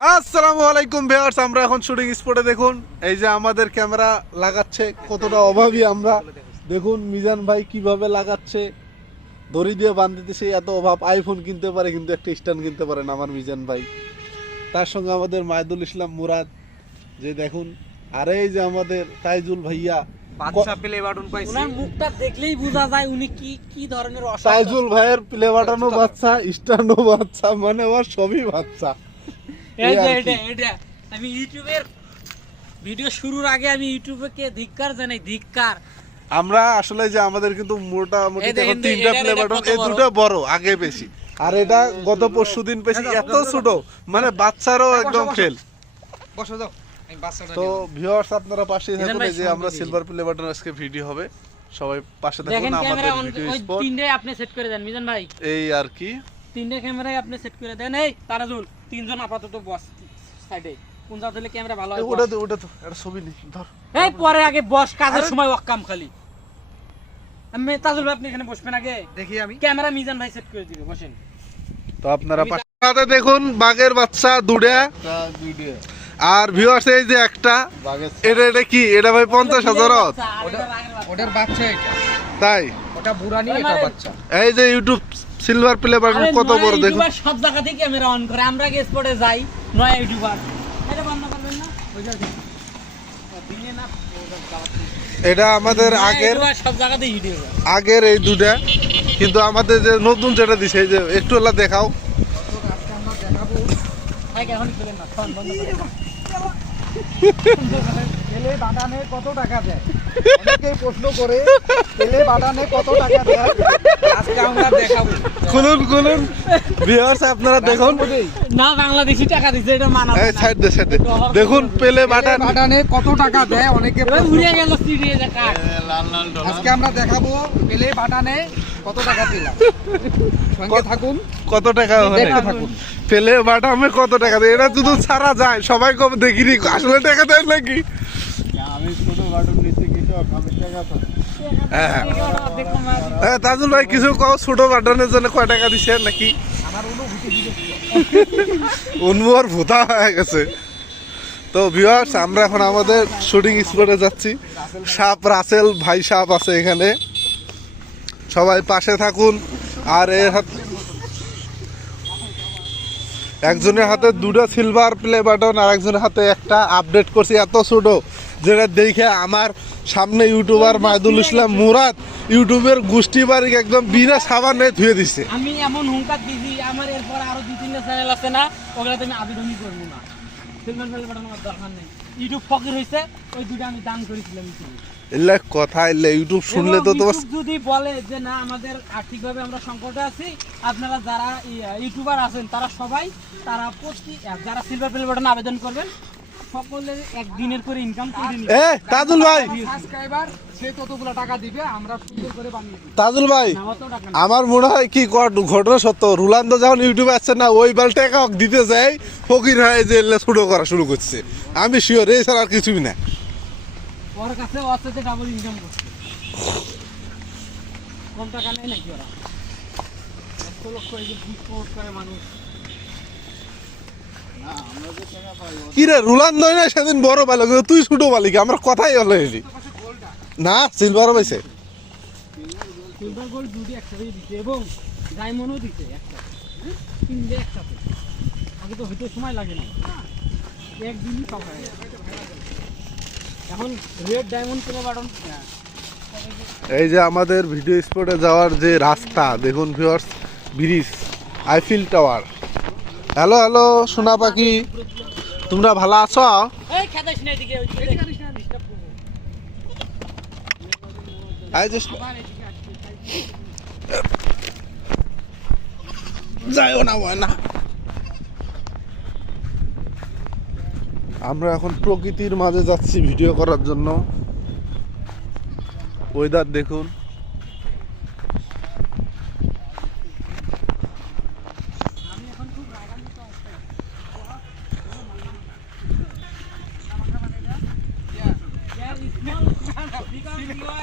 আসসালামু আলাইকুম ভিউয়ার্স আমরা এখন শুটিং স্পটে দেখুন। এই যে আমাদের ক্যামেরা লাগাচ্ছে কতটা অভাবী আমরা। দেখুন মিজান ভাই কীভাবে লাগাচ্ছে। দড়ি দিয়ে বান্ধিতেছে এত অভাব আইফোন কিনতে পারে কিন্তু একটা স্ট্যান্ড কিনতে পারে না আমার মিজান ভাই। তার সঙ্গে আমাদের মাইদুল ইসলাম মুরাদ যে দেখুন আর এই যে আমাদের তাইজুল ভাইয়া বাদশা প্লে বাটন পাইছি। ওনার মুখটা দেখলেই বোঝা যায় উনি কি কি ধরনের তাইজুল ভাইয়ের প্লে বাটানো বাচ্চা। স্ট্যান্ডও বাচ্চা মানে আমার সবই বাচ্চা। এই যে এটা এটা আমি ইউটিউবের ভিডিও শুরুর আগে আমি ইউটিউবে কে ধিক্কার জানাই ধিক্কার। আমরা আসলে যে আমাদের কিন্তু মোটামুটি এখন তিনটা এটার প্লে বাটন এই দুটো বড় আগে বেশি। আর এটা গত পরশু দিন পেয়েছি এত ছোট মানে বাচ্চারও একদম ফেল বসো বাচ্চাটা তো ভিউয়ার্স আপনারা পাশে থাকুন যে আমরা সিলভার প্লে বাটন আজকে ভিডিও হবে। সবাই পাশে দেখেন থাকুন আমাদের ভিডিও স্পট তিনটে আপনি সেট করে দেন মিজান ভাই। এই আর কি। তিনটে ক্যামেরায় আপনি সেট করে দেন। এই তারাজুল। তিনজন আপাতত বস সাইডে কোন জায়গা দিলে ক্যামেরা ভালো হয় ওটা তো ওটা তো একটা ছবি নেই ধর। এই পরে আগে বস কাজের সময় ওয়াক্কাম খালি। আমি তাজুল ভাই আপনি এখানে বসবেন আগে? দেখি আমি। ক্যামেরা মিজান ভাই সেট করে দিবে বসেন। তো আপনারা পাশে দেখুন বাঘের বাচ্চা দুটা। আর ভিউয়ার্স এই যে একটা। এটা এটা কি? এটা ভাই পঞ্চাশ হাজার এটা। ওটার বাচ্চা এটা। তাই? ওটা বুড়ানি ওই এটা বাচ্চা। এই যে ইউটিউব সিলভার প্লে বাটন কত বড় দেখুন। সব জায়গা থেকে ক্যামেরা অন করে। আমরা কি স্পটে যাই। নয়া ইউটিউবার এটা বন্ধ করবেন না? ওইটা দিন। ও, দিনে না এটা আমাদের আগের সব জায়গাতেই ভিডিও করে। আগের এই দুটা কিন্তু আমাদের যে নতুন যেটা দিছে এই যে একটু হলা দেখাও। ভাই, এখন খুলেন না, তেলে বাদানে কত টাকা দেয়? অনেকেই প্রশ্ন করে তেলে বাদানে কত টাকা দেয়? আজকে আমরা দেখাবো। খুলুন খুলুন। ভিউয়ার্স আপনারা দেখুন। না বাংলাদেশি টাকা দিচ্ছে এটা মানা এই সাইড দে সাইড দে। দেখুন পেলে বাটান। বাদানে কত টাকা দেয়? অনেকে প্রশ্ন উড়ে গেল সিডি এটা কাট আজকে আমরা দেখাবো পেলে বাদানে কত টাকা দিলাম। সঙ্গে থাকুন। কত টাকা দেখতে থাকুন। পেলে বাটামে কত টাকা দেয়? এটা শুধু ছাড়া যায়। সবাই কম দেখিনি। আসলে টাকা দেয় নাকি? হ্যাঁ তাজুল ভাই, কিছু কও? ছোট বাটনের জন্য কয় টাকা দিছে নাকি? উন্মোর ভূতা হয়ে গেছে। তো ভিউয়ার্স আমরা এখন আমাদের শুটিং স্পটে যাচ্ছি। সাপ রাসেল, ভাই সাপ আছে এখানে। সবাই পাশে থাকুন। আর এর হাত একজনের হাতে দুটো সিলভার প্লে বাটন আর একজনের হাতে একটা আপডেট করছি। এত ছোট। যেটা দেখে আমার সামনে ইউটিউবার মাহদুল ইসলাম মুরাদ ইউটিউবের গোষ্ঠী বাড়ি একদম বিনা সাবানে ধুয়ে দিছে। আমি এমন হুঙ্কার দিছি আমার এরপর আরও দুই তিনটা চ্যানেল আছে না ওগুলাতে আমি আবেদনই করব না। সিলভার ফেলে পাঠানোর দরকার নেই। ইউটিউব ফকির হয়েছে ওই দুটো আমি দান করেছিলাম এলে কথা এলে ইউটিউব শুনলে তো তোমার যদি বলে যে না আমাদের আর্থিকভাবে আমরা সংকটে আছি আপনারা যারা ইউটিউবার আছেন তারা সবাই তারা প্রতি যারা সিলভার প্লে বাটন আবেদন করবেন সকলের একদিনের করে ইনকাম করে এ তাজুল ভাই। সাবস্ক্রাইবার সে ততগুলো টাকা দিবে আমরা সুন্দর করে বানিয়ে দিই তাজুল ভাই। আমার মনে হয় কি ঘটনা সত্য? রুলান্দ যখন ইউটিউবে আসছে না ওই বেল টাকা দিতে যায় ফকির হয় যে শুরু করা শুরু করছে। আমি শিওর এই ছাড়া আর কিছুই না। ওর কাছে ডাবল ইনকাম করছে। কম টাকা নেই নাকি ওরা? লক্ষ লক্ষ এই যে করে মানুষ। কি রে রুলান্দ না সেদিন বড় পাইলো কিন্তু তুই ছোট পালি আমরা কথাই হলো এলি না সিলভারও পাইছে। সিলভার গোল্ড দুটি একসাথেই দিচ্ছে এবং ডায়মন্ডও দিচ্ছে একসাথে? তিনটে একসাথে। আগে তো হইতে সময় লাগে না একদিনই সব এখন রেড ডায়মন্ড পেলে বাটন এই যে আমাদের ভিডিও স্পটে যাওয়ার যে রাস্তা দেখুন viewers bridge Eiffel tower hello hello সোনা পাখি। তোমরা ভালো আছো? এই খেদাইস না যাইও না আমরা এখন প্রকৃতির মাঝে যাচ্ছি ভিডিও করার জন্য। ওয়েদার দেখুন আমি এখন খুব রাগান্বিত অবস্থায় Yeah, small,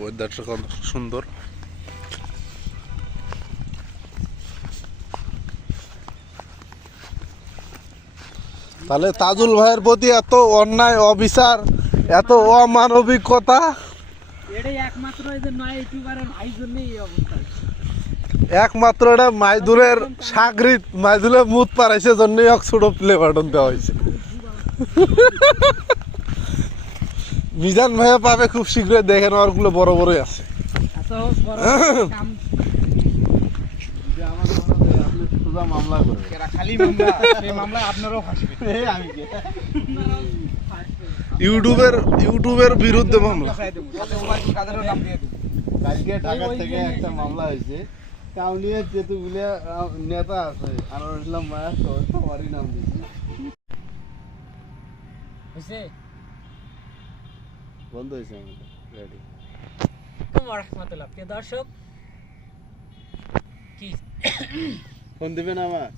ওয়েদারটা কত সুন্দর। তাহলে তাজুল ভাইয়ের প্রতি এত অন্যায় অবিচার এত অমানবিকতা। এটাই একমাত্র এই যে নয় ইউটিউবারের ভাই জন্যই এই অবস্থা। একমাত্র এটা মাইদুলের সাগরিত মাইদুলের মুত পারাইছে জন্যই এক ছোট প্লে বাটন দেওয়া হয়েছে। মিজান ভাইয়া পাবে খুব শীঘ্রই দেখে নেওয়ার বড় বড়ই আছে। এত বড় কাম। মামলা করে এরা খালি মামলা সেই মামলায় আপনারাও ফাঁসবে আমি কে? ইউটিউবের ইউটিউবের বিরুদ্ধে মামলা। কালকে ঢাকা থেকে একটা মামলা হয়েছে। কাউনিয়ার যেতুগুলো নেতা আছে আর ইসলাম মায়া সবারই নাম দিয়েছে। বন্ধ হয়েছে আমাদের রেডি রহমতুল্লাহ। প্রিয় দর্শক কি? ফোন দিবেন আমার?